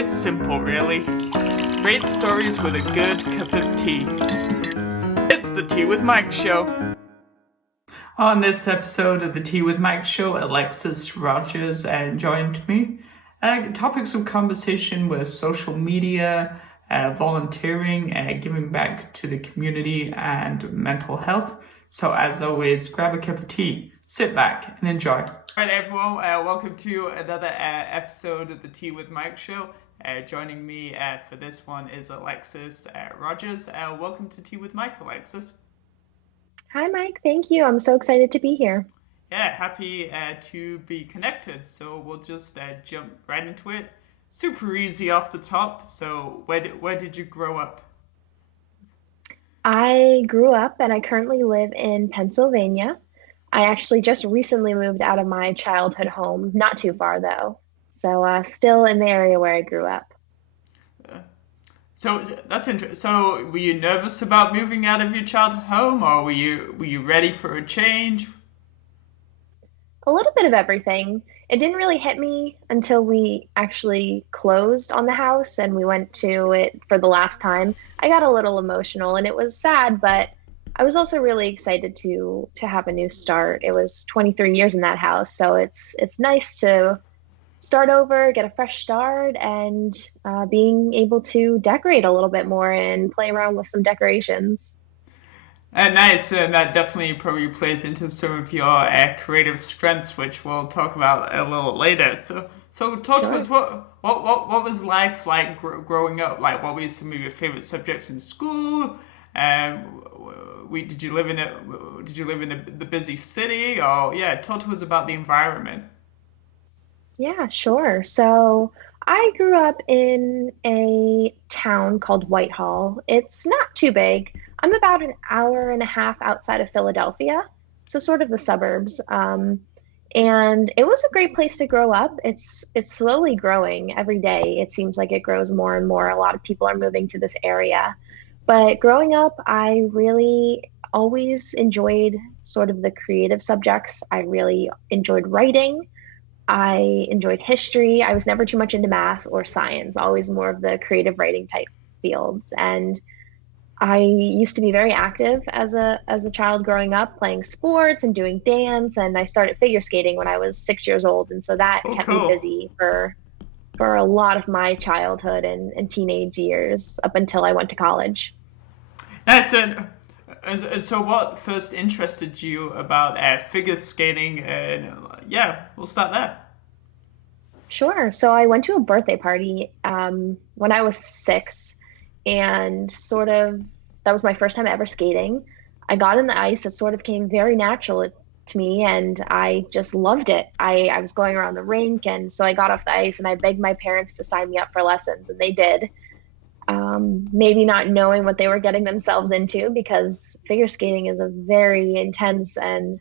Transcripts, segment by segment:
It's simple, really. Great stories with a good cup of tea. It's the Tea with Mike show. On this episode of the Tea with Mike show, Alexis Rodgers joined me. Topics of conversation were social media, volunteering, giving back to the community, and mental health. So as always, grab a cup of tea, sit back, and enjoy. All right, everyone, welcome to another episode of the Tea with Mike show. Joining me for this one is Alexis Rodgers. Welcome to Tea with Mike, Alexis. Hi, Mike. Thank you. I'm so excited to be here. Yeah, happy to be connected. So we'll just jump right into it. Super easy off the top. So where did you grow up? I grew up and I currently live in Pennsylvania. I actually just recently moved out of my childhood home, not too far though. So still in the area where I grew up. So that's interesting. So were you nervous about moving out of your childhood home, or were you ready for a change? A little bit of everything. It didn't really hit me until we actually closed on the house and we went to it for the last time. I got a little emotional and it was sad, but I was also really excited to have a new start. It was 23 years in that house, so it's nice to start over, get a fresh start, and being able to decorate a little bit more and play around with some decorations. Nice, and that definitely probably plays into some of your creative strengths, which we'll talk about a little later. So talk to Sure. us. What was life like growing up? Like, what were some of your favorite subjects in school? Did you live in the busy city? Or yeah, talk to us about the environment. Yeah, sure. So I grew up in a town called Whitehall. It's not too big. I'm about an hour and a half outside of Philadelphia, so sort of the suburbs. And it was a great place to grow up. It's slowly growing every day. It seems like it grows more and more. A lot of people are moving to this area. But growing up, I really always enjoyed sort of the creative subjects. I really enjoyed writing. I enjoyed history. I was never too much into math or science, always more of the creative writing type fields. And I used to be very active as a child growing up, playing sports and doing dance. And I started figure skating when I was 6 years old. And so that Oh, kept me cool. busy for a lot of my childhood and teenage years up until I went to college. Nice. And so, what first interested you about figure skating? And yeah, we'll start there. Sure. So I went to a birthday party when I was 6, and sort of that was my first time ever skating. I got in the ice. It sort of came very natural to me, and I just loved it. I was going around the rink, and so I got off the ice and I begged my parents to sign me up for lessons, and they did. Maybe not knowing what they were getting themselves into because figure skating is a very intense and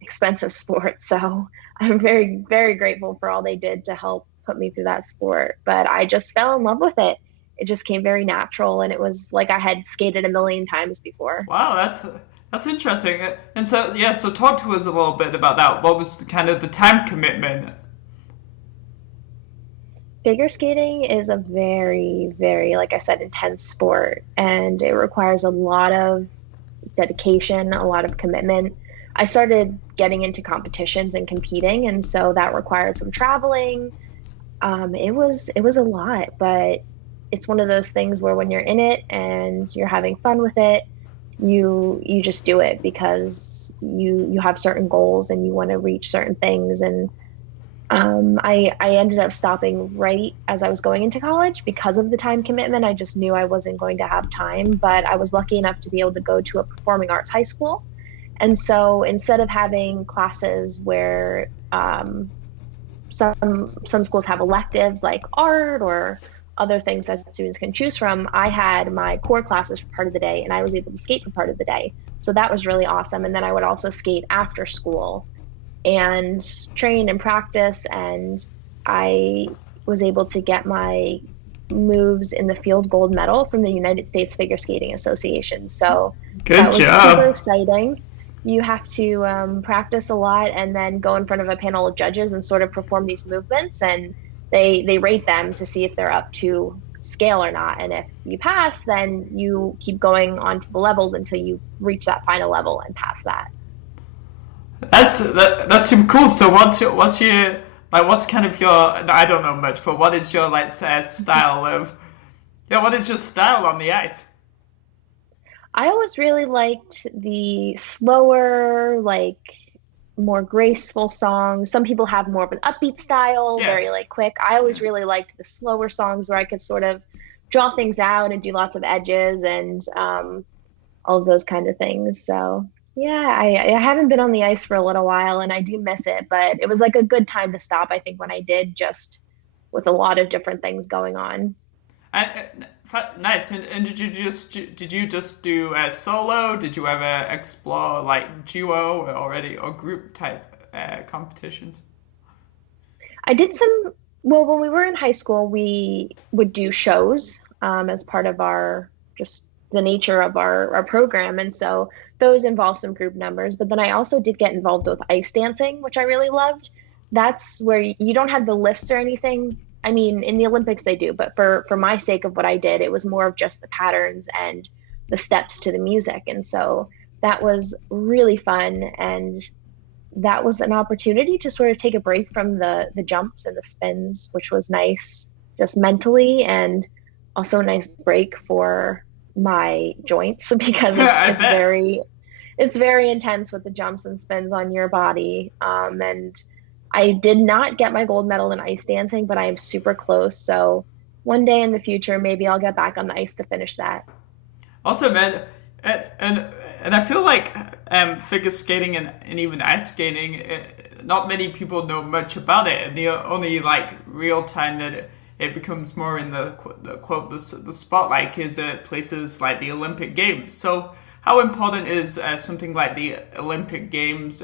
expensive sport. So I'm very, very grateful for all they did to help put me through that sport. But I just fell in love with it. It just came very natural, and it was like I had skated a million times before. Wow, that's interesting. And so yeah, so talk to us a little bit about that. What was kind of the time commitment? Figure skating is a very, very, like I said, intense sport, and it requires a lot of dedication, a lot of commitment. I started getting into competitions and competing, and so that required some traveling. It was a lot, but it's one of those things where when you're in it and you're having fun with it, you just do it because you have certain goals and you want to reach certain things. And I ended up stopping right as I was going into college because of the time commitment. I just knew I wasn't going to have time, but I was lucky enough to be able to go to a performing arts high school. And so instead of having classes where some schools have electives like art or other things that students can choose from, I had my core classes for part of the day and I was able to skate for part of the day. So that was really awesome. And then I would also skate after school and train and practice. And I was able to get my moves in the field gold medal from the United States Figure Skating Association. So Good that was super job. exciting. You have to practice a lot and then go in front of a panel of judges and sort of perform these movements. And they rate them to see if they're up to scale or not. And if you pass, then you keep going on to the levels until you reach that final level and pass that. That's super cool. So what's your like what's kind of your I don't know much, but what is your like style of what is your style on the ice? I always really liked the slower, like more graceful songs. Some people have more of an upbeat style, very Yes. like quick. I always really liked the slower songs where I could sort of draw things out and do lots of edges and all of those kind of things. So yeah, I haven't been on the ice for a little while and I do miss it, but it was like a good time to stop, I think, when I did, just with a lot of different things going on. Nice. And did you just do a solo? Did you ever explore like duo already or group type competitions? I did some, well, when we were in high school, we would do shows as part of our just the nature of our program. And so those involve some group numbers. But then I also did get involved with ice dancing, which I really loved. That's where you don't have the lifts or anything. I mean, in the Olympics they do, but for my sake of what I did, it was more of just the patterns and the steps to the music. And so that was really fun. And that was an opportunity to sort of take a break from the jumps and the spins, which was nice just mentally and also a nice break for my joints because it's I it's bet. very intense with the jumps and spins on your body. And I did not get my gold medal in ice dancing, but I am super close. So one day in the future, maybe I'll get back on the ice to finish that. Also, man, and I feel like figure skating and even ice skating, not many people know much about it. And the only like real time that it becomes more in the spotlight is at places like the Olympic Games. So, how important is something like the Olympic Games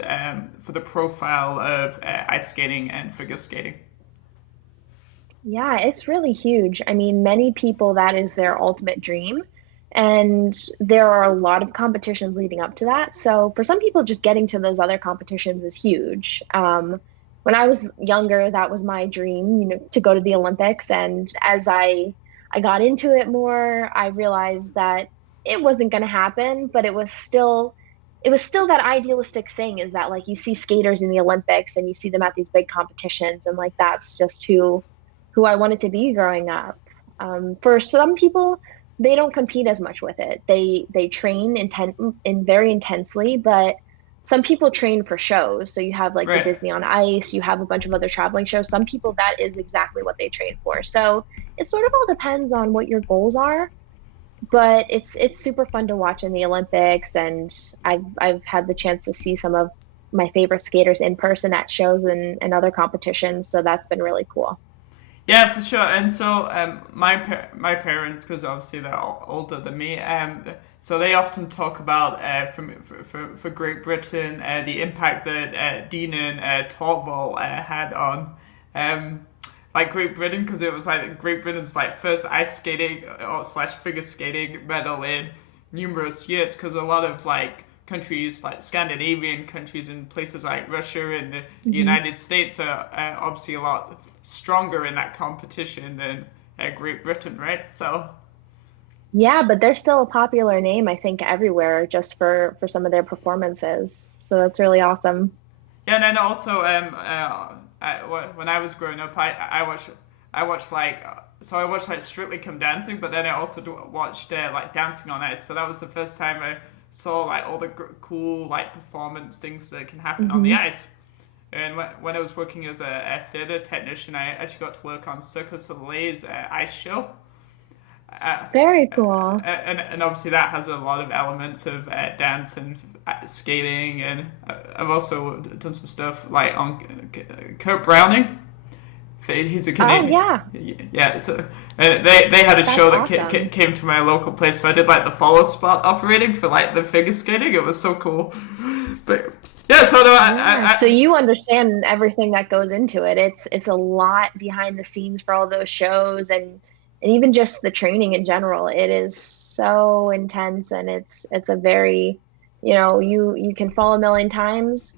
for the profile of ice skating and figure skating? Yeah, it's really huge. I mean, many people, that is their ultimate dream. And there are a lot of competitions leading up to that. So for some people, just getting to those other competitions is huge. When I was younger, that was my dream, to go to the Olympics. And as I got into it more, I realized that it wasn't going to happen, but it was still that idealistic thing is that like you see skaters in the Olympics and you see them at these big competitions and like that's just who I wanted to be growing up. For some people, they don't compete as much with it. They train in very intensely, but some people train for shows. So you have like the Right. Disney on Ice, you have a bunch of other traveling shows. Some people that is exactly what they train for. So it sort of all depends on what your goals are, but it's super fun to watch in the Olympics and I've had the chance to see some of my favorite skaters in person at shows and other competitions. So that's been really cool. Yeah, for sure. And so my parents, because obviously they're all older than me, so they often talk about for Great Britain the impact that Dean and Torval had on um, like Great Britain, because it was like Great Britain's like first ice skating or slash figure skating medal in numerous years, because a lot of like countries like Scandinavian countries and places like Russia and the Mhm. United States are obviously a lot stronger in that competition than Great Britain, right? So Yeah, but they're still a popular name, I think, everywhere just for some of their performances. So that's really awesome. yeah, and then also when I was growing up, I watched like so I watched like Strictly Come Dancing, but then I also watched like Dancing on Ice. So that was the first time I saw like all the cool like performance things that can happen on the Hmm. ice. And when I was working as a theater technician, I actually got to work on Circus Soleil's ice show. Uh, Very cool. and obviously that has a lot of elements of dance and skating, and I've also done some stuff like on Kurt Browning. He's a Oh Canadian. yeah, Yeah, so they had a that's show that awesome. came to my local place, so I did like the follow spot operating for like the figure skating. It was so cool, but yeah. So no, Yeah, so you understand everything that goes into it. It's a lot behind the scenes for all those shows and even just the training in general. It is so intense and it's a very, you can fall a million times,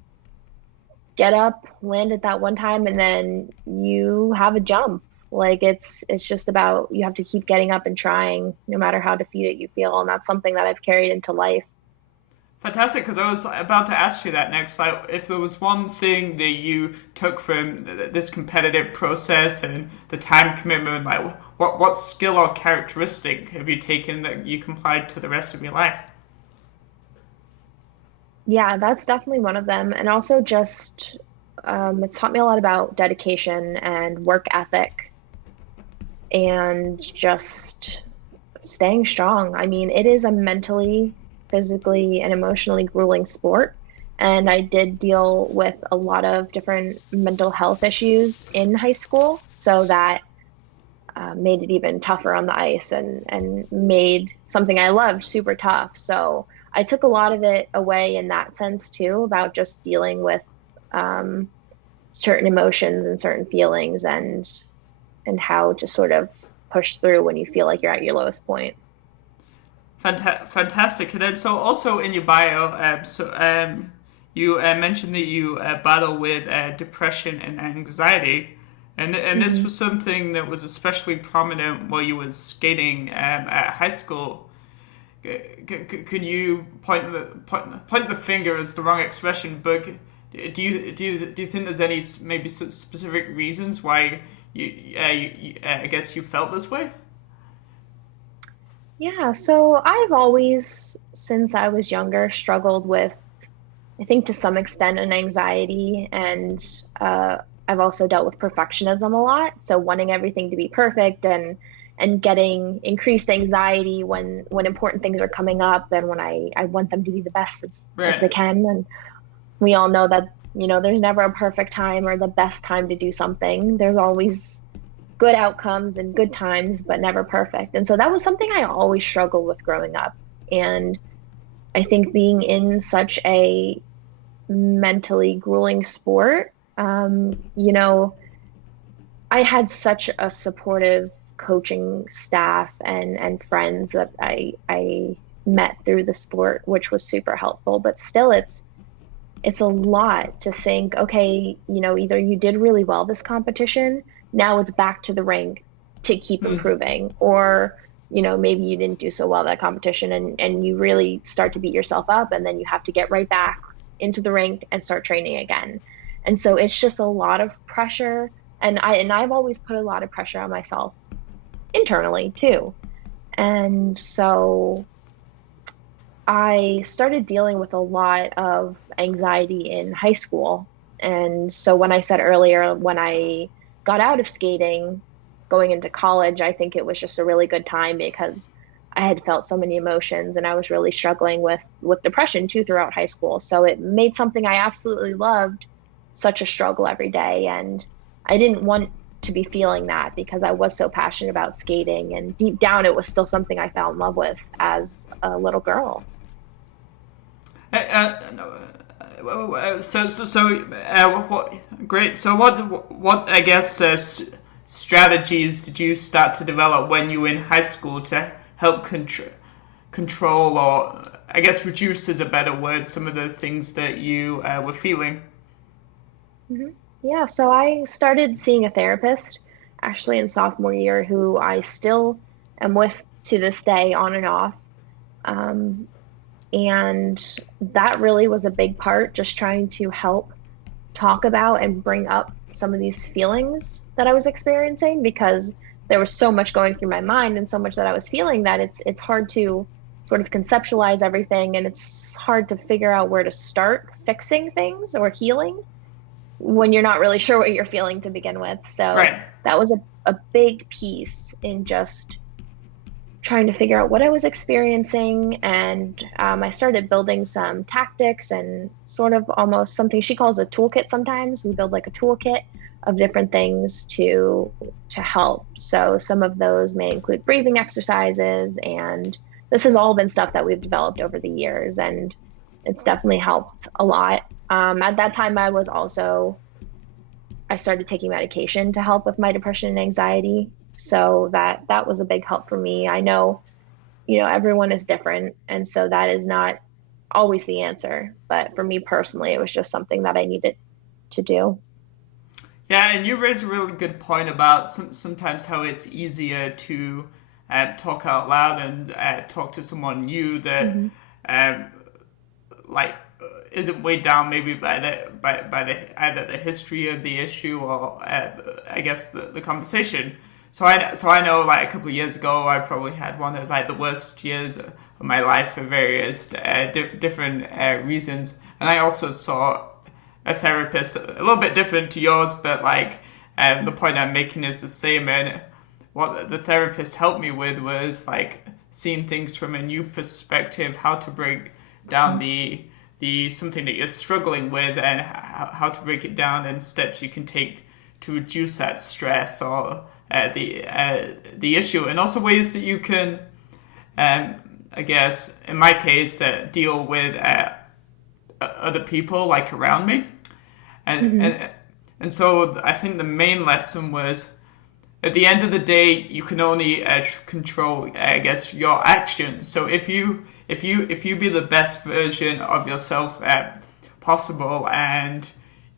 get up, land at that one time, and then you have a jump. Like it's just about you have to keep getting up and trying no matter how defeated you feel, and that's something that I've carried into life. Fantastic, because I was about to ask you that next. Like, if there was one thing that you took from this competitive process and the time commitment, like, what skill or characteristic have you taken that you applied to the rest of your life? Yeah, that's definitely one of them. And also just it's taught me a lot about dedication and work ethic and just staying strong. I mean, it is a mentally, physically, and emotionally grueling sport. And I did deal with a lot of different mental health issues in high school, so that made it even tougher on the ice and made something I loved super tough. So I took a lot of it away in that sense too, about just dealing with um, certain emotions and certain feelings and how to sort of push through when you feel like you're at your lowest point. Fantastic. And then, so also in your bio, you mentioned that you battle with depression and anxiety, and this Mhm. was something that was especially prominent while you were skating at high school. Could you point the finger is the wrong expression, but do you think there's any maybe specific reasons why I guess you felt this way? Yeah, so I've always, since I was younger, struggled with, I think to some extent, an anxiety, and I've also dealt with perfectionism a lot. So wanting everything to be perfect and getting increased anxiety when important things are coming up and when I want them to be the best as they Right. can. And we all know that, there's never a perfect time or the best time to do something. There's always good outcomes and good times, but never perfect. And so that was something I always struggled with growing up. And I think being in such a mentally grueling sport, I had such a supportive coaching staff and friends that I met through the sport, which was super helpful. But still, it's a lot to think, okay, either you did really well this competition, now it's back to the rink to keep Hmm. improving, or maybe you didn't do so well that competition and you really start to beat yourself up, and then you have to get right back into the rink and start training again. And so it's just a lot of pressure, and I've always put a lot of pressure on myself internally too. And so I started dealing with a lot of anxiety in high school. And so when I said earlier, when I got out of skating, going into college, I think it was just a really good time because I had felt so many emotions and I was really struggling with depression too throughout high school. So it made something I absolutely loved such a struggle every day. And I didn't want to be feeling that because I was so passionate about skating. And deep down, it was still something I fell in love with as a little girl. No, what, great. So what I guess strategies did you start to develop when you were in high school to help control, or I guess reduce is a better word, some of the things that you were feeling? Mhm. Yeah, so I started seeing a therapist actually in sophomore year who I still am with to this day on and off. Um, and that really was a big part, just trying to help talk about and bring up some of these feelings that I was experiencing because there was so much going through my mind and so much that I was feeling that it's hard to sort of conceptualize everything, and it's hard to figure out where to start fixing things or healing when you're not really sure what you're feeling to begin with. So Right. that was a big piece in just trying to figure out what I was experiencing. And I started building some tactics and sort of almost something she calls a toolkit sometimes. We build like a toolkit of different things to help. So some of those may include breathing exercises, and this has all been stuff that we've developed over the years, and it's definitely helped a lot. At that time, I started taking medication to help with my depression and anxiety. So that was a big help for me. I know, everyone is different, and so that is not always the answer. But for me personally, it was just something that I needed to do. Yeah, and you raise a really good point about sometimes how it's easier to talk out loud and talk to someone new that Hmm. um, like isn't weighed down maybe by the either the history of the issue or I guess the conversation. So I know like a couple of years ago I probably had one of like the worst years of my life for various different reasons, and I also saw a therapist a little bit different to yours, but like the point I'm making is the same. And what the therapist helped me with was like seeing things from a new perspective, how to break down the something that you're struggling with, and how to break it down, and steps you can take to reduce that stress or the issue, and also ways that you can, um, I guess, in my case, deal with other people like around me, and Hmm. and and so I think the main lesson was at the end of the day, you can only control, I guess, your actions. So if you be the best version of yourself possible, and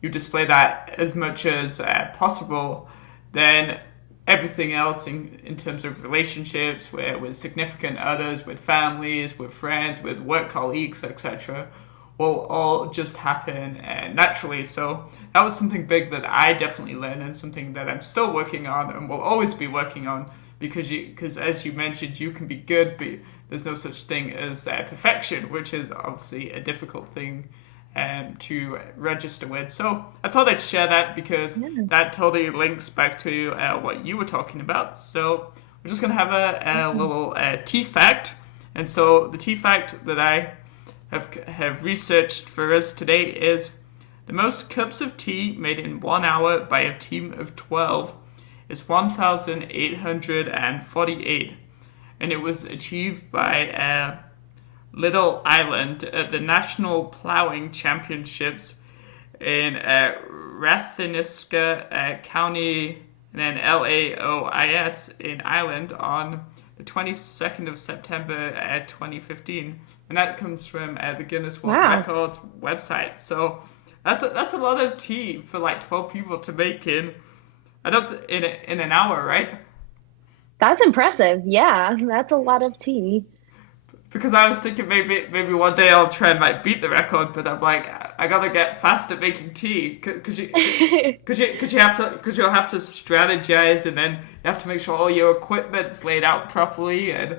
you display that as much as possible, then everything else in terms of relationships, with significant others, with families, with friends, with work colleagues, etc., will all just happen naturally. So that was something big that I definitely learned, and something that I'm still working on and will always be working on, because as you mentioned, you can be good, but there's no such thing as perfection, which is obviously a difficult thing to register with. So I thought I'd share that because Yeah. that totally links back to what you were talking about. So we're just going to have a Mhm. little tea fact. And so the tea fact that I have researched for us today is the most cups of tea made in 1 hour by a team of 12 is 1,848, and it was achieved by Little Island at the National Plowing Championships in Rathiniska County, and then Laois in Ireland on the 22nd of September 2015. And that comes from the Guinness World Wow, Records website. So that's a lot of tea for like 12 people to make in I don't in an hour, right? that's impressive. Yeah, that's a lot of tea. Because I was thinking maybe one day I'll try and like beat the record, but I'm like I gotta get fast at making tea because you'll have to strategize, and then you have to make sure all your equipment's laid out properly. And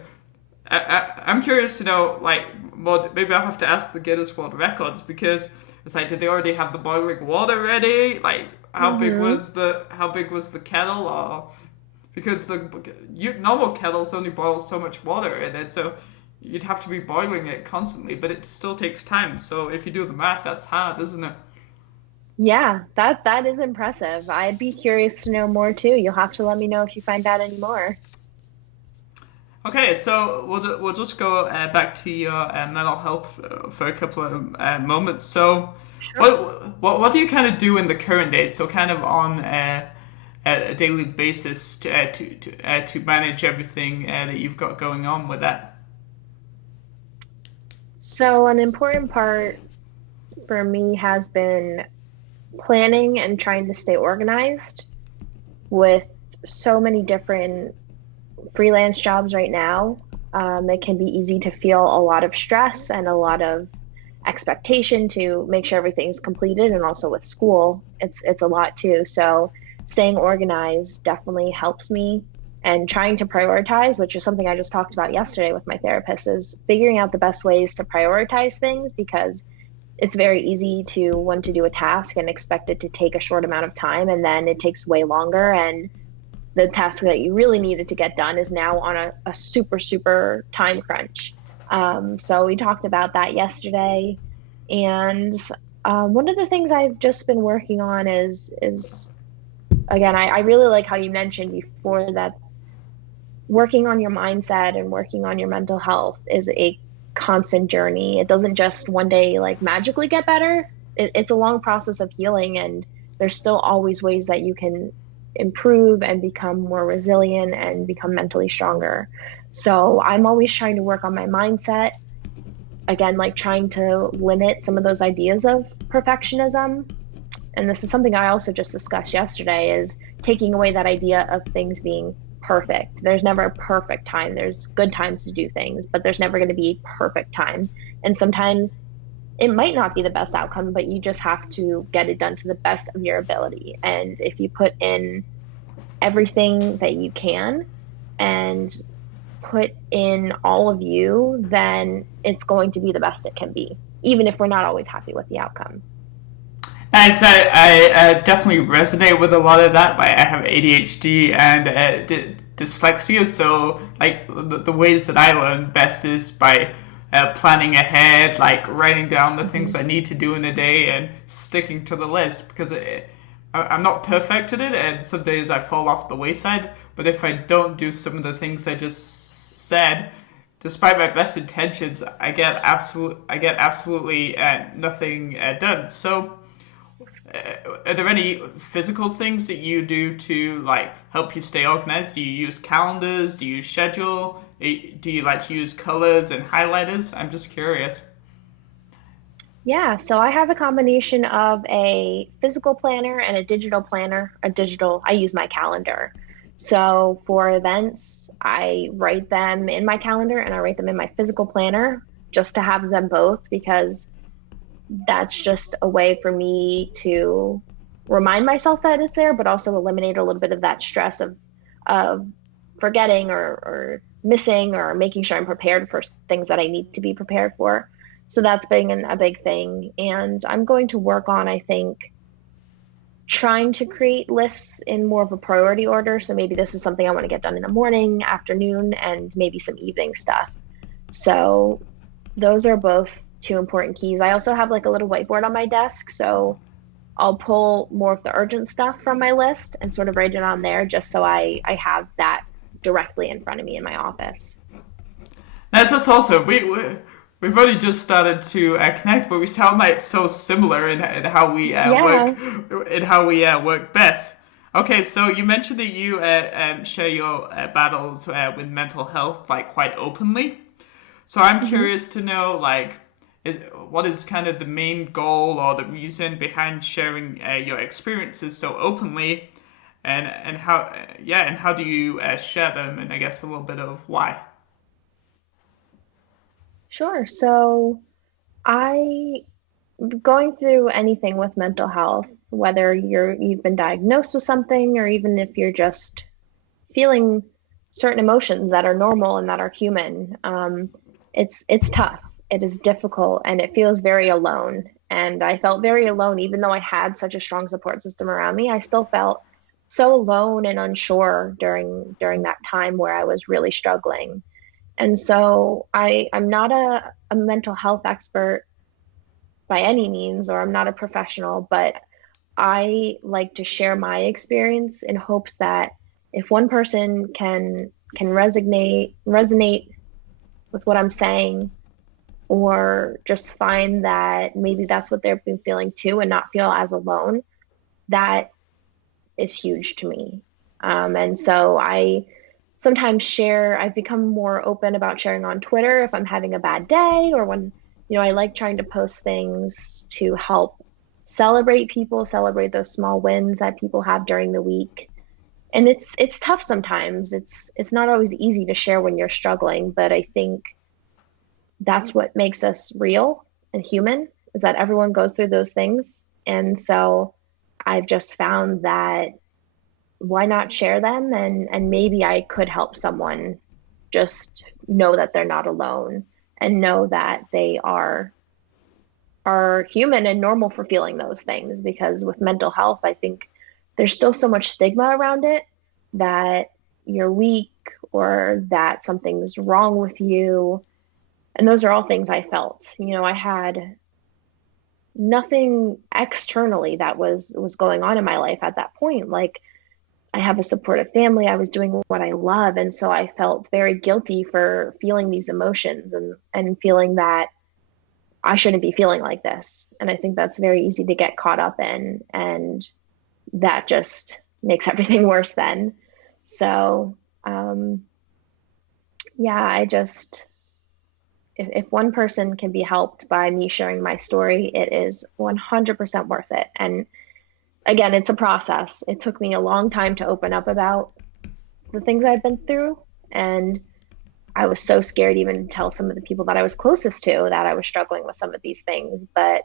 I'm curious to know like more. Maybe I'll have to ask the Guinness World Records, because it's like, did they already have the boiling water ready? Like Hmm. how big was the kettle? Or because normal kettles only boil so much water in it, so you'd have to be boiling it constantly, but it still takes time. So if you do the math, that's hard, isn't it? Yeah, that is impressive. I'd be curious to know more too. You'll have to let me know if you find out any more. Okay, so we'll just go back to your mental health for a couple of moments. So, Sure. what do you kind of do in the current day? So, kind of on a daily basis to manage everything that you've got going on with that. So, an important part for me has been planning and trying to stay organized with so many different freelance jobs right now. It can be easy to feel a lot of stress and a lot of expectation to make sure everything's completed, and also with school, it's a lot too. So staying organized definitely helps me, and trying to prioritize, which is something I just talked about yesterday with my therapist, is figuring out the best ways to prioritize things, because it's very easy to want to do a task and expect it to take a short amount of time, and then it takes way longer, and the task that you really needed to get done is now on a super, super time crunch. So we talked about that yesterday. And one of the things I've just been working on is again, I really like how you mentioned before that working on your mindset and working on your mental health is a constant journey. It doesn't just one day like magically get better. It's a long process of healing, and there's still always ways that you can improve and become more resilient and become mentally stronger. So I'm always trying to work on my mindset. Again, like trying to limit some of those ideas of perfectionism, and this is something I also just discussed yesterday, is taking away that idea of things being perfect. There's never a perfect time. There's good times to do things, but there's never going to be perfect time. And sometimes it might not be the best outcome, but you just have to get it done to the best of your ability. And if you put in everything that you can and put in all of you, then it's going to be the best it can be, even if we're not always happy with the outcome. Nice. I definitely resonate with a lot of that. I have ADHD and dyslexia, so like the ways that I learn best is by planning ahead, like writing down the things Mhm. I need to do in a day and sticking to the list because I'm not perfect at it, and some days I fall off the wayside. But if I don't do some of the things I just said, despite my best intentions, I get absolutely nothing done. So are there any physical things that you do to like help you stay organized? Do you use calendars? Do you schedule? Do you like to use colors and highlighters? I'm just curious. Yeah, so I have a combination of a physical planner and a digital planner. I use my calendar. So for events, I write them in my calendar and I write them in my physical planner just to have them both, because that's just a way for me to remind myself that it's there, but also eliminate a little bit of that stress of forgetting or missing or making sure I'm prepared for things that I need to be prepared for. So that's been a big thing. And I'm going to work on, I think, trying to create lists in more of a priority order. So maybe this is something I want to get done in the morning, afternoon, and maybe some evening stuff. So those are both two important keys. I also have like a little whiteboard on my desk. So I'll pull more of the urgent stuff from my list and sort of write it on there just so I have that directly in front of me in my office. That's awesome. We've only just started to connect, but we sound like so similar in how we Yeah. work best. Okay, so you mentioned that you share your battles with mental health like quite openly. So I'm hmm curious to know, like, what is kind of the main goal or the reason behind sharing your experiences so openly, and how and how do you share them, and I guess a little bit of why. Sure. So I going through anything with mental health, whether you've been diagnosed with something or even if you're just feeling certain emotions that are normal and that are human, it's tough. It is difficult and it feels very alone. And I felt very alone, even though I had such a strong support system around me. I still felt so alone and unsure during that time where I was really struggling. And so I'm not a mental health expert by any means, or I'm not a professional, but I like to share my experience in hopes that if one person can resonate with what I'm saying, or just find that maybe that's what they've been feeling too and not feel as alone, that is huge to me. And so I sometimes share, I've become more open about sharing on Twitter if I'm having a bad day, or when, I like trying to post things to help celebrate people, celebrate those small wins that people have during the week. And it's tough sometimes. It's not always easy to share when you're struggling, but I think that's what makes us real and human, is that everyone goes through those things. And so I've just found that why not share them, and maybe I could help someone just know that they're not alone and know that they are human and normal for feeling those things, because with mental health I think there's still so much stigma around it, that you're weak or that something's wrong with you. And those are all things I felt. I had nothing externally that was going on in my life at that point. Like, I have a supportive family. I was doing what I love. And so I felt very guilty for feeling these emotions and feeling that I shouldn't be feeling like this. And I think that's very easy to get caught up in. And that just makes everything worse then. So, yeah, if one person can be helped by me sharing my story, it is 100% worth it. And again, it's a process. It took me a long time to open up about the things I've been through. And I was so scared even to tell some of the people that I was closest to that I was struggling with some of these things. But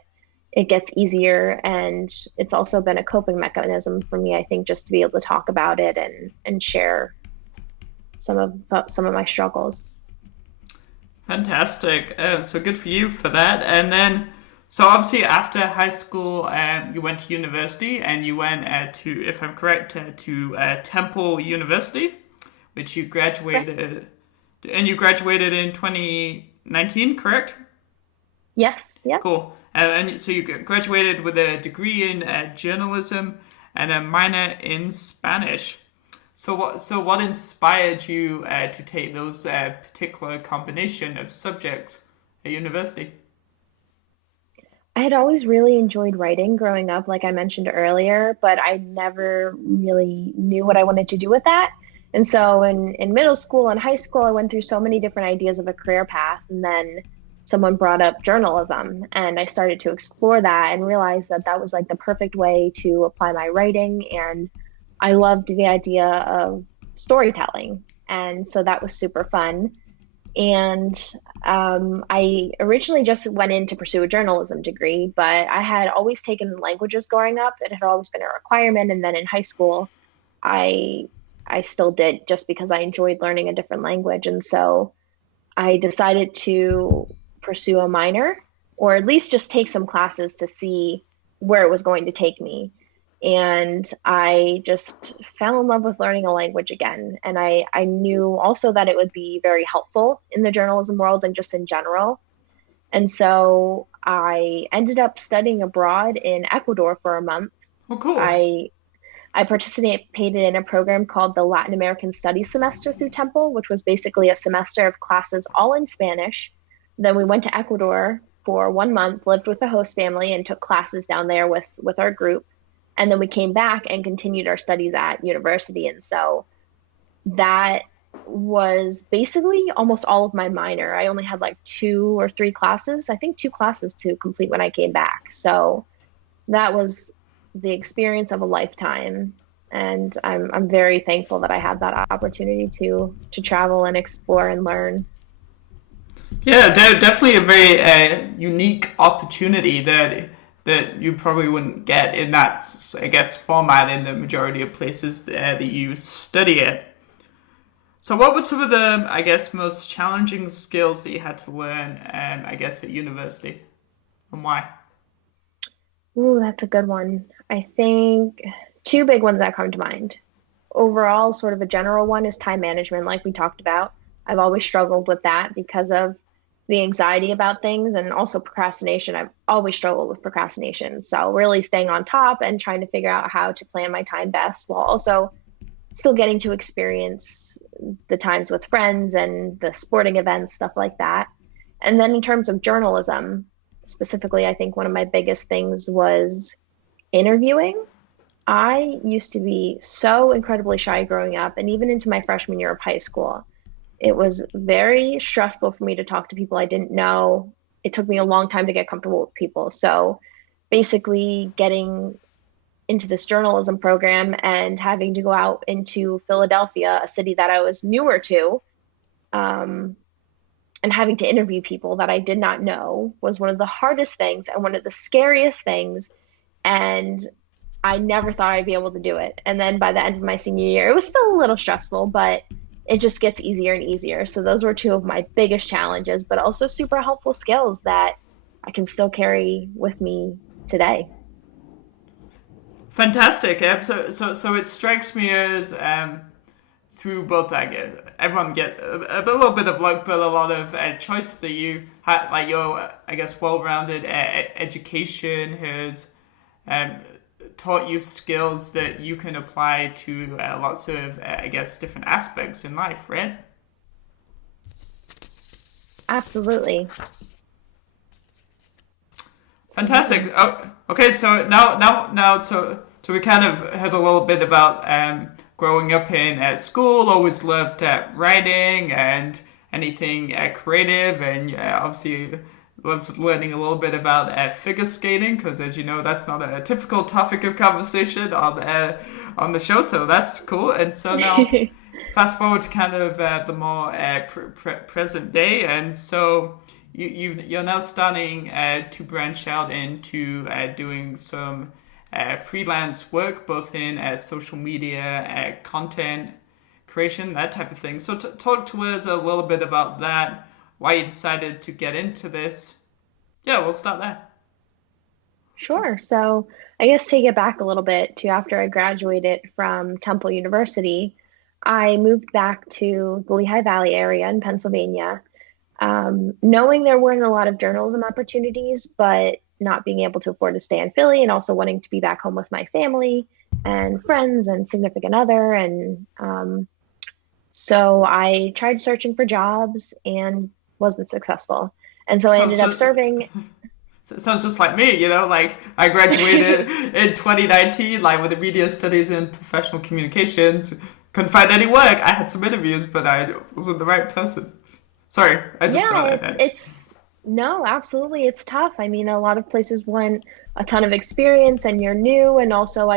it gets easier, and it's also been a coping mechanism for me, I think, just to be able to talk about it and share some of my struggles. Fantastic. So good for you for that. And then, so obviously after high school, you went to university and you went to, if I'm correct, to Temple University, which you Correct? graduated, and you graduated in 2019, correct? Yes, yep. Cool. And so you graduated with a degree in journalism and a minor in Spanish. So what inspired you to take those particular combination of subjects at university? I had always really enjoyed writing growing up, like I mentioned earlier, but I never really knew what I wanted to do with that. And so in middle school and high school, I went through so many different ideas of a career path. And then someone brought up journalism, and I started to explore that and realized that that was like the perfect way to apply my writing. And I loved the idea of storytelling. And so that was super fun. And I originally just went in to pursue a journalism degree, but I had always taken languages growing up. It had always been a requirement. And then in high school, I I still did just because I enjoyed learning a different language. And so I decided to pursue a minor, or at least just take some classes to see where it was going to take me. And I just fell in love with learning a language again. And I knew also that it would be very helpful in the journalism world and just in general. And so I ended up studying abroad in Ecuador for a month. Oh, cool. I I participated in a program called the Latin American Studies Semester through Temple, which was basically a semester of classes all in Spanish. Then we went to Ecuador for 1 month, lived with the host family, and took classes down there with our group. And then we came back and continued our studies at university. And so that was basically almost all of my minor. I only had like 2 or 3 classes, I think 2 classes to complete when I came back. So that was the experience of a lifetime. And I'm very thankful that I had that opportunity to travel and explore and learn. Yeah, definitely a very unique opportunity that you probably wouldn't get in that, I guess, format in the majority of places that you study it. So, what were some of the, I guess, most challenging skills that you had to learn, I guess, at university, and why? Ooh, that's a good one. I think two big ones that come to mind. Overall, sort of a general one is time management, like we talked about. I've always struggled with that because of the anxiety about things and also procrastination. I've always struggled with procrastination. So, really staying on top and trying to figure out how to plan my time best while also still getting to experience the times with friends and the sporting events, stuff like that. And then in terms of journalism, specifically, I think one of my biggest things was interviewing. I used to be so incredibly shy growing up, and even into my freshman year of high school. It was very stressful for me to talk to people I didn't know. It took me a long time to get comfortable with people. So basically, getting into this journalism program and having to go out into Philadelphia, a city that I was newer to, um, and having to interview people that I did not know was one of the hardest things and one of the scariest things. And I never thought I'd be able to do it. And then by the end of my senior year, it was still a little stressful, but it just gets easier and easier. So those were two of my biggest challenges, but also super helpful skills that I can still carry with me today. Fantastic. So it strikes me as through both, I guess, everyone get a little bit of luck, but a lot of choice that you had, like your, I guess, well-rounded education has um, taught you skills that you can apply to lots of, I guess, different aspects in life, right? Absolutely. Fantastic. Absolutely. Oh, okay, so so we kind of heard a little bit about growing up in school. Always loved writing and anything creative, and obviously Love learning a little bit about figure skating because, as you know, that's not a typical topic of conversation on the show. So that's cool. And so now, fast forward to kind of the more present day, and so you're now starting to branch out into doing some freelance work, both in social media, content creation, that type of thing. So talk to us a little bit about that, why you decided to get into this. Yeah, we'll start there. Sure. So I guess take it back a little bit to after I graduated from Temple University, I moved back to the Lehigh Valley area in Pennsylvania, knowing there weren't a lot of journalism opportunities, but not being able to afford to stay in Philly and also wanting to be back home with my family and friends and significant other. And so I tried searching for jobs and wasn't successful. And so I So, ended up so, serving. so it sounds just like me, like I graduated in 2019, like with the media studies and professional communications. Couldn't find any work. I had some interviews, but I wasn't the right person. Sorry, I just thought Yeah, I'd it's add. it's no, absolutely, it's tough. I mean, a lot of places want a ton of experience and you're new, and also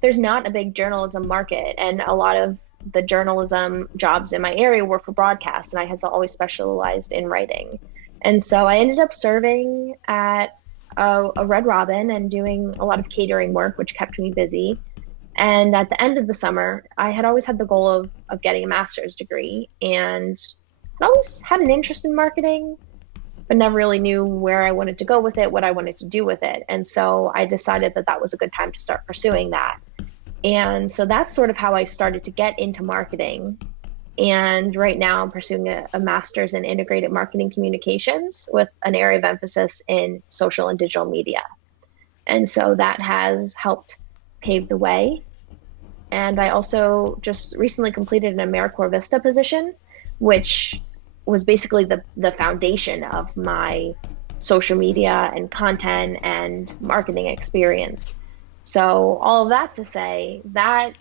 there's not a big journalism market, and a lot of the journalism jobs in my area were for broadcast, and I had always specialized in writing. And so I ended up serving at a Red Robin and doing a lot of catering work, which kept me busy. And at the end of the summer, I had always had the goal of getting a master's degree, and I always had an interest in marketing, but never really knew where I wanted to go with it, what I wanted to do with it. And so I decided that that was a good time to start pursuing that. And so that's sort of how I started to get into marketing. And right now I'm pursuing a master's in integrated marketing communications with an area of emphasis in social and digital media. And so that has helped pave the way. And I also just recently completed an AmeriCorps Vista position, which was basically the foundation of my social media and content and marketing experience. So all of that to say, that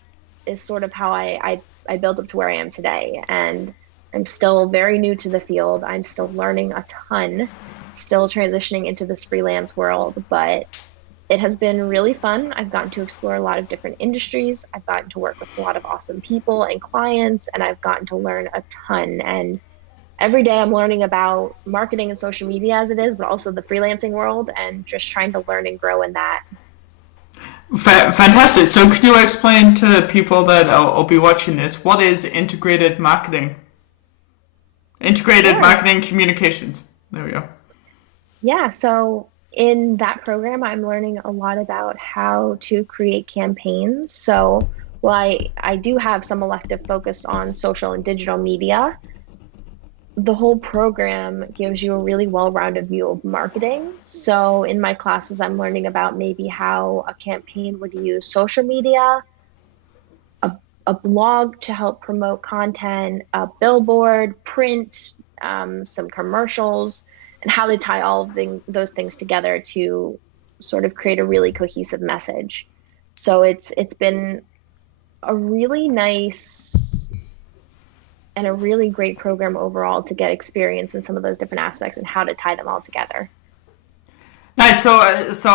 is sort of how I built up to where I am today. And I'm still very new to the field. I'm still learning a ton, still transitioning into this freelance world, but it has been really fun. I've gotten to explore a lot of different industries. I've gotten to work with a lot of awesome people and clients, and I've gotten to learn a ton. And every day I'm learning about marketing and social media as it is, but also the freelancing world and just trying to learn and grow in that. Fantastic. So, could you explain to people that will be watching this what is integrated marketing? Integrated Sure. marketing communications. There we go. Yeah. So in that program, I'm learning a lot about how to create campaigns. So while I do have some elective focus on social and digital media, the whole program gives you a really well-rounded view of marketing. So in my classes, I'm learning about maybe how a campaign would use social media, a, a blog to help promote content, a billboard, print, some commercials, and how to tie all of those things together to sort of create a really cohesive message. So it's been a really nice and a really great program overall to get experience in some of those different aspects and how to tie them all together. Nice. So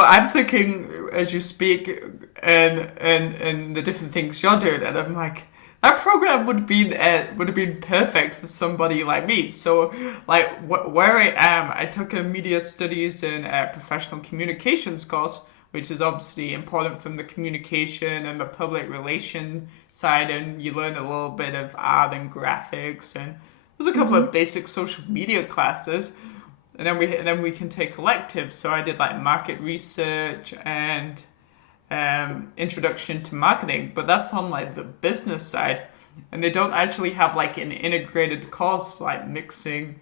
I'm thinking as you speak and the different things you're doing, and I'm like, that program would have been perfect for somebody like me. So, like where I am, I took a media studies and professional communications course, which is obviously important from the communication and the public relation side, and you learn a little bit of art and graphics, and there's a couple Hmm. of basic social media classes, and then we can take electives. So I did like market research and introduction to marketing, but that's on like the business side, and they don't actually have like an integrated course like mixing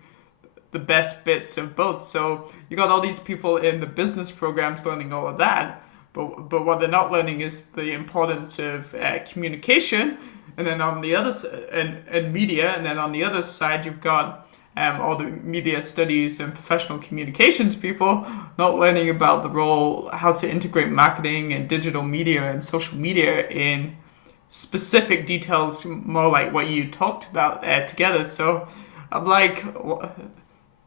the best bits of both. So you got all these people in the business programs learning all of that, but what they're not learning is the importance of communication, and then on the other and media, and then on the other side you've got all the media studies and professional communications people not learning about the role, how to integrate marketing and digital media and social media in specific details, more like what you talked about together. So I'm like,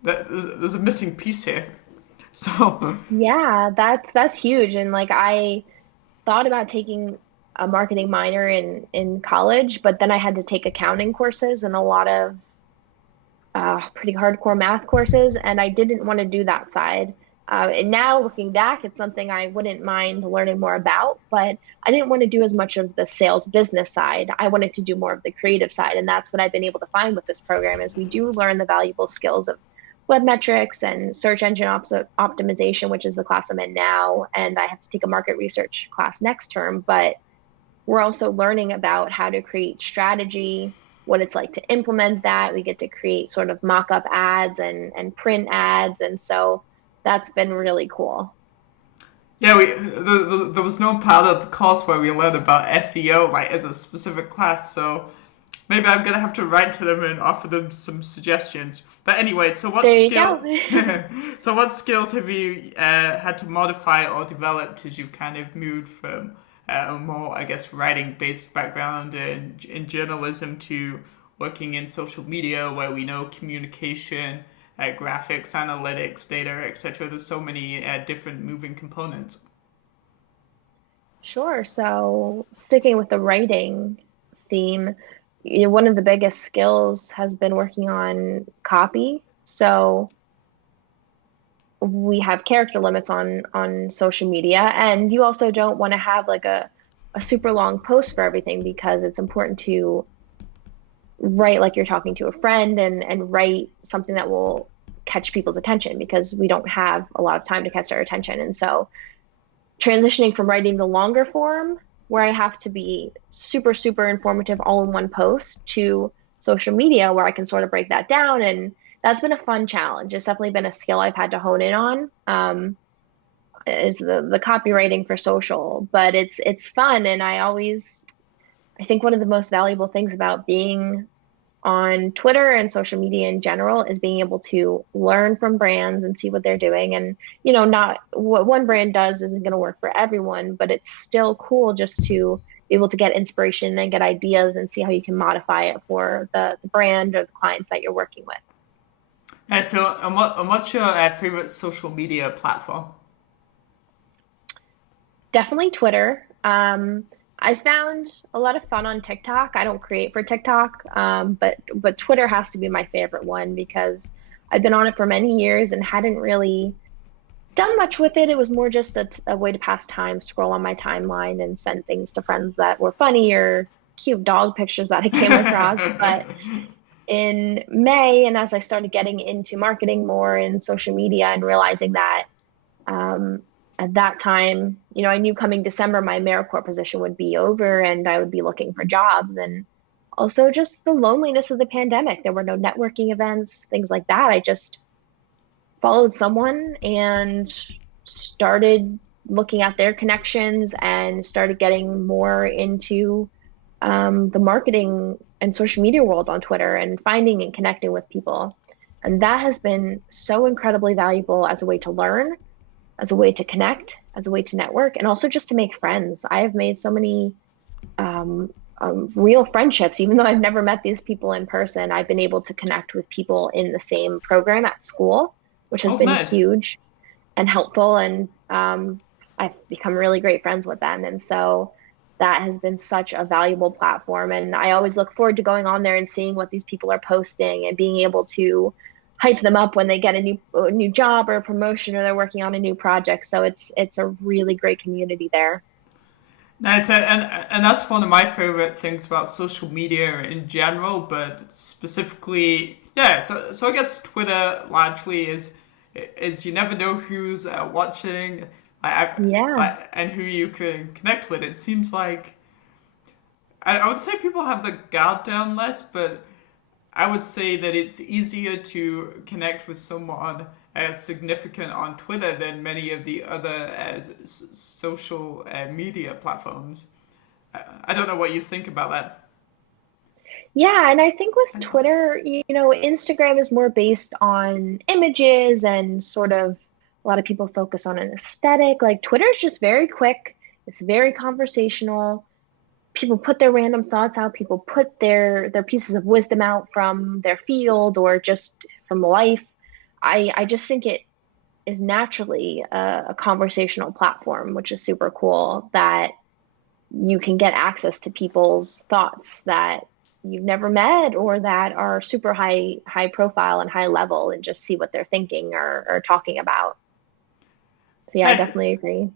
there's a missing piece here. So Yeah, that's huge. And like I thought about taking a marketing minor in college, but then I had to take accounting courses and a lot of pretty hardcore math courses, and I didn't want to do that side. And now looking back, it's something I wouldn't mind learning more about, but I didn't want to do as much of the sales business side. I wanted to do more of the creative side, and that's what I've been able to find with this program is we do learn the valuable skills of web metrics and search engine optimization, which is the class I'm in now, and I have to take a market research class next term, but we're also learning about how to create strategy, what it's like to implement that. We get to create sort of mock-up ads and print ads. And so that's been really cool. yeah, there was no part of the course where we learned about SEO like as a specific class. So maybe I'm gonna have to write to them and offer them some suggestions. But anyway, so what There you skill? go. So what skills have you had to modify or developed as you've kind of moved from a more, I guess, writing-based background in journalism to working in social media, where we know communication, graphics, analytics, data, etc. There's so many different moving components. Sure. So sticking with the writing theme, one of the biggest skills has been working on copy. So we have character limits on social media, and you also don't want to have like a super long post for everything because it's important to write like you're talking to a friend and write something that will catch people's attention because we don't have a lot of time to catch their attention. And so transitioning from writing the longer form where I have to be super, super informative all in one post to social media where I can sort of break that down. And that's been a fun challenge. It's definitely been a skill I've had to hone in on. Is the copywriting for social, but it's fun. And I think one of the most valuable things about being on Twitter and social media in general is being able to learn from brands and see what they're doing. And, not what one brand does isn't going to work for everyone, but it's still cool just to be able to get inspiration and get ideas and see how you can modify it for the brand or the clients that you're working with. So, what's your favorite social media platform? Definitely Twitter. I found a lot of fun on TikTok. I don't create for TikTok, but Twitter has to be my favorite one because I've been on it for many years and hadn't really done much with it. It was more just a way to pass time, scroll on my timeline and send things to friends that were funny or cute dog pictures that I came across. But in May, and as I started getting into marketing more in social media and realizing that um, at that time, I knew coming December, my AmeriCorps position would be over and I would be looking for jobs. And also just the loneliness of the pandemic. There were no networking events, things like that. I just followed someone and started looking at their connections and started getting more into the marketing and social media world on Twitter and finding and connecting with people. And that has been so incredibly valuable as a way to learn, as a way to connect, as a way to network, and also just to make friends. I have made so many real friendships, even though I've never met these people in person. I've been able to connect with people in the same program at school, which has Oh, been nice. huge and helpful. And I've become really great friends with them. And so that has been such a valuable platform. And I always look forward to going on there and seeing what these people are posting and being able to hype them up when they get a new job or a promotion or they're working on a new project. So it's a really great community there. Nice, and that's one of my favorite things about social media in general, but specifically, yeah. So I guess Twitter largely is you never know who's watching, Yeah. and who you can connect with. It seems like I would say people have the guard down less, but I would say that it's easier to connect with someone as significant on Twitter than many of the other social media platforms. I don't know what you think about that. Yeah, and I think with Twitter, Instagram is more based on images and sort of a lot of people focus on an aesthetic. Like Twitter is just very quick, it's very conversational. People put their random thoughts out, people put their pieces of wisdom out from their field or just from life. I just think it is naturally a conversational platform, which is super cool that you can get access to people's thoughts that you've never met or that are super high profile and high level and just see what they're thinking or talking about. So yeah, I Nice. definitely agree.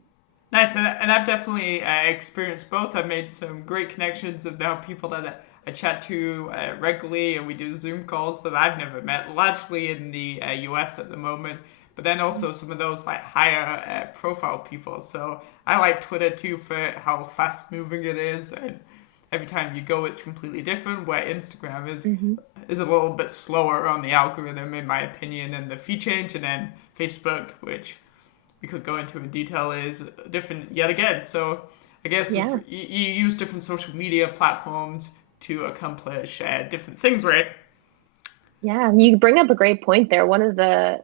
Nice, and I've definitely experienced both. I've made some great connections of now people that I chat to regularly, and we do Zoom calls that I've never met, largely in the US at the moment. But then also some of those like higher profile people. So I like Twitter too for how fast moving it is, and every time you go, it's completely different. Where Instagram Hmm. is a little bit slower on the algorithm, in my opinion, and the feed change, and then Facebook, which we could go into in detail, is different yet again. So I guess Yeah. you use different social media platforms to accomplish different things, right? Yeah, you bring up a great point there. One of the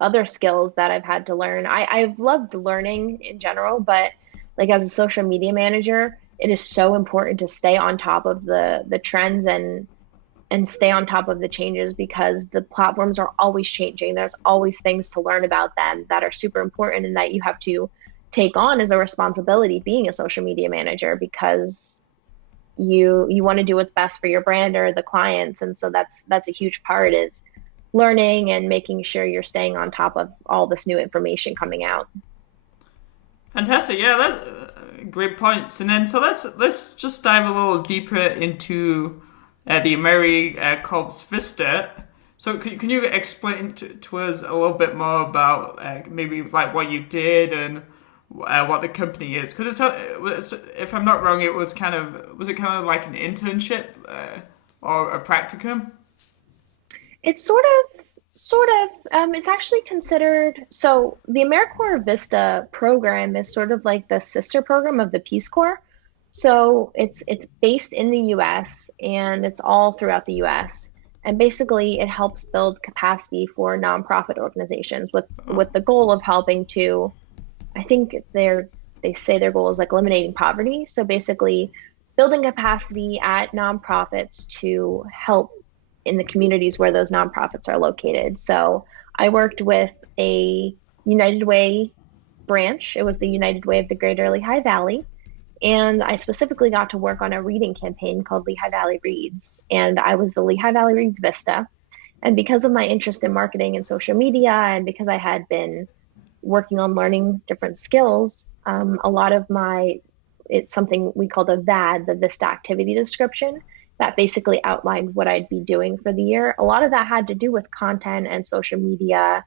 other skills that I've had to learn, I've loved learning in general, but like as a social media manager, it is so important to stay on top of the trends and stay on top of the changes because the platforms are always changing. There's always things to learn about them that are super important and that you have to take on as a responsibility being a social media manager because you want to do what's best for your brand or the clients. And so that's a huge part is learning and making sure you're staying on top of all this new information coming out. Fantastic. Yeah, that great points. And then so let's just dive a little deeper into the AmeriCorps Vista. So can you explain to us a little bit more about maybe like what you did and what the company is? Because if I'm not wrong, it was it kind of like an internship or a practicum? It's it's actually considered, so the AmeriCorps Vista program is sort of like the sister program of the Peace Corps. So it's based in the US and it's all throughout the US. And basically it helps build capacity for nonprofit organizations with the goal of helping to, I think they say their goal is like eliminating poverty. So basically building capacity at nonprofits to help in the communities where those nonprofits are located. So I worked with a United Way branch. It was the United Way of the Greater Lehigh Valley. And I specifically got to work on a reading campaign called Lehigh Valley Reads. And I was the Lehigh Valley Reads Vista. And because of my interest in marketing and social media, and because I had been working on learning different skills, a lot of it's something we called a VAD, the Vista activity description, that basically outlined what I'd be doing for the year. A lot of that had to do with content and social media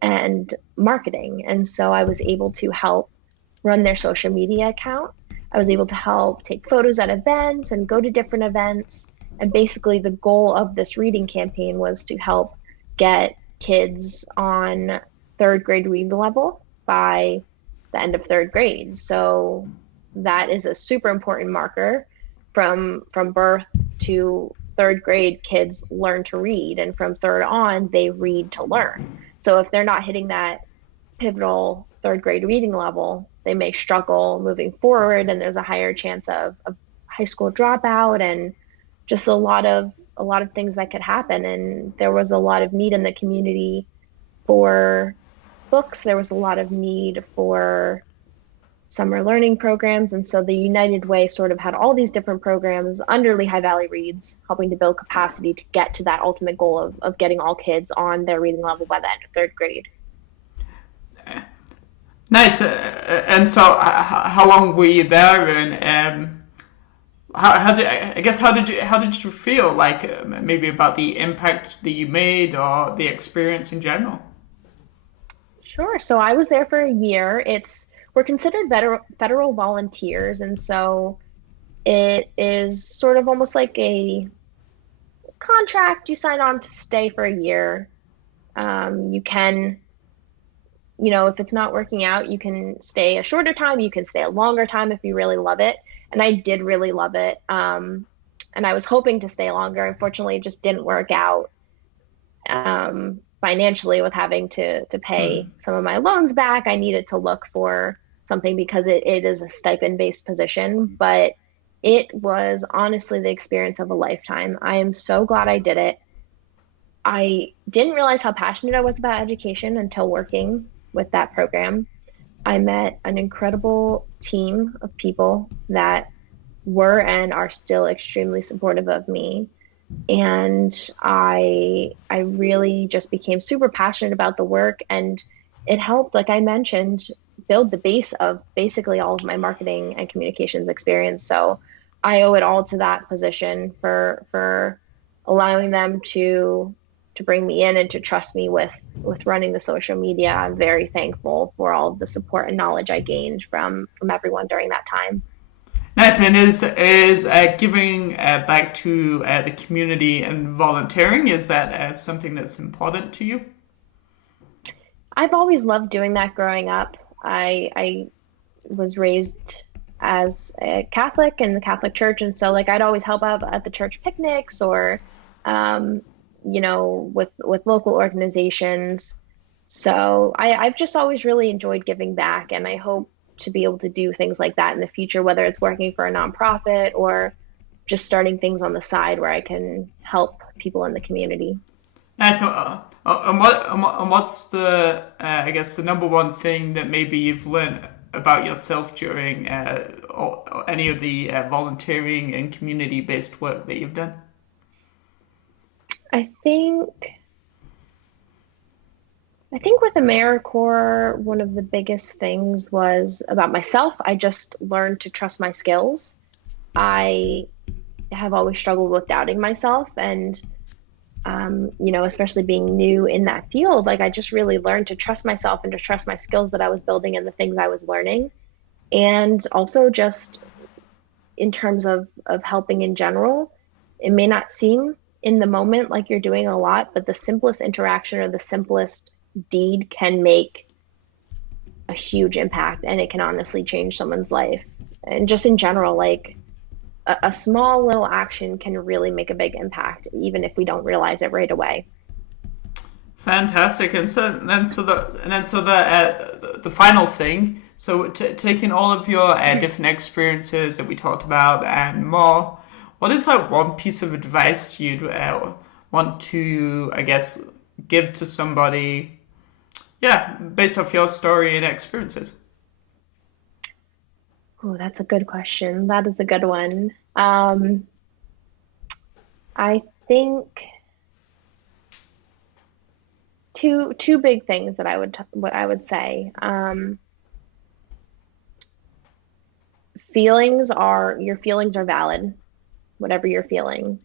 and marketing. And so I was able to help run their social media account. I was able to help take photos at events and go to different events. And basically, the goal of this reading campaign was to help get kids on third grade reading level by the end of third grade. So that is a super important marker from birth to third grade. Kids learn to read, and from third on they read to learn. So if they're not hitting that pivotal third grade reading level, they may struggle moving forward, and there's a higher chance of high school dropout and just a lot of things that could happen. And there was a lot of need in the community for books. There was a lot of need for summer learning programs. And so the United Way sort of had all these different programs under Lehigh Valley Reads, helping to build capacity to get to that ultimate goal of getting all kids on their reading level by the end of third grade. Nice. And so how long were you there? And how did I guess how did you feel like maybe about the impact that you made or the experience in general? Sure. So I was there for a year. We're considered federal volunteers, and so it is sort of almost like a contract you sign on to stay for a year. You can, if it's not working out, you can stay a shorter time, you can stay a longer time if you really love it. And I did really love it. And I was hoping to stay longer. Unfortunately, it just didn't work out financially with having to pay some of my loans back. I needed to look for something because it is a stipend based position, but it was honestly the experience of a lifetime. I am so glad I did it. I didn't realize how passionate I was about education until working with that program. I met an incredible team of people that were and are still extremely supportive of me. And I really just became super passionate about the work, and it helped, like I mentioned, build the base of basically all of my marketing and communications experience. So I owe it all to that position for allowing them to bring me in and to trust me with running the social media. I'm very thankful for all of the support and knowledge I gained from everyone during that time. Nice. And is giving back to the community and volunteering, is that something that's important to you? I've always loved doing that growing up. I was raised as a Catholic in the Catholic Church, and so like I'd always help out at the church picnics or um, with local organizations. So I've just always really enjoyed giving back, and I hope to be able to do things like that in the future, whether it's working for a nonprofit or just starting things on the side where I can help people in the community. So, and what's the I guess the number one thing that maybe you've learned about yourself during any of the volunteering and community based work that you've done? I think I think with AmeriCorps, one of the biggest things was about myself. I just learned to trust my skills. I have always struggled with doubting myself, and especially being new in that field, like I just really learned to trust myself and to trust my skills that I was building and the things I was learning. And also just in terms of helping in general, it may not seem in the moment like you're doing a lot, but the simplest interaction or the simplest deed can make a huge impact, and it can honestly change someone's life. And just in general, like a small little action can really make a big impact, even if we don't realize it right away. Fantastic. And so the final thing. So taking all of your different experiences that we talked about and more, what is like one piece of advice you'd want to, I guess, give to somebody? Yeah, based off your story and experiences. Oh, that's a good question. That is a good one. I think two big things that what I would say. Your feelings are valid, whatever you're feeling.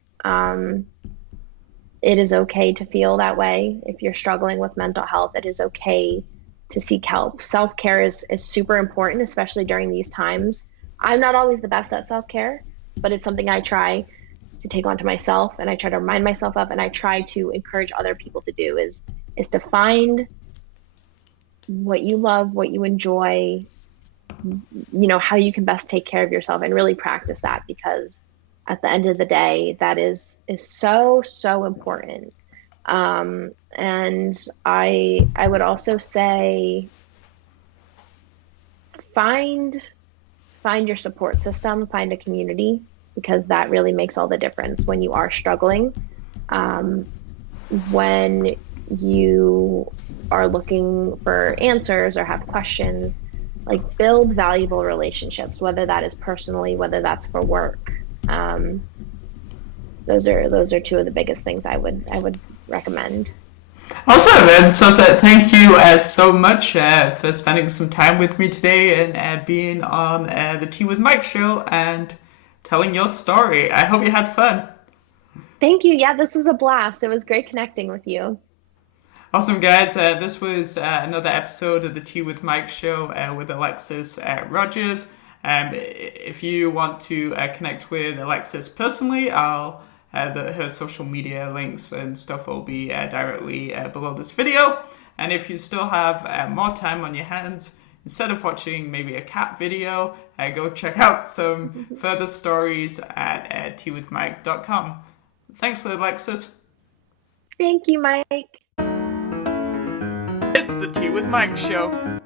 It is okay to feel that way. If you're struggling with mental health, it is okay to seek help. Self-care is super important, especially during these times. I'm not always the best at self-care, but it's something I try to take onto myself, and I try to remind myself of, and I try to encourage other people to do is to find what you love, what you enjoy, how you can best take care of yourself and really practice that, because at the end of the day, that is so, so important. And I would also say find find your support system, find a community, because that really makes all the difference when you are struggling. Um, when you are looking for answers or have questions, like build valuable relationships, whether that is personally, whether that's for work. Um, those are two of the biggest things I would recommend. Awesome, and so thank you so much for spending some time with me today and being on the Tea with Mike show and telling your story. I hope you had fun. Thank you. Yeah, this was a blast. It was great connecting with you. Awesome, guys. This was another episode of the Tea with Mike show with Alexis Rodgers. If you want to connect with Alexis personally, her social media links and stuff will be directly below this video. And if you still have more time on your hands, instead of watching maybe a cat video, go check out some further stories at teawithmike.com. Thanks, Alexis. Thank you, Mike. It's the Tea with Mike show.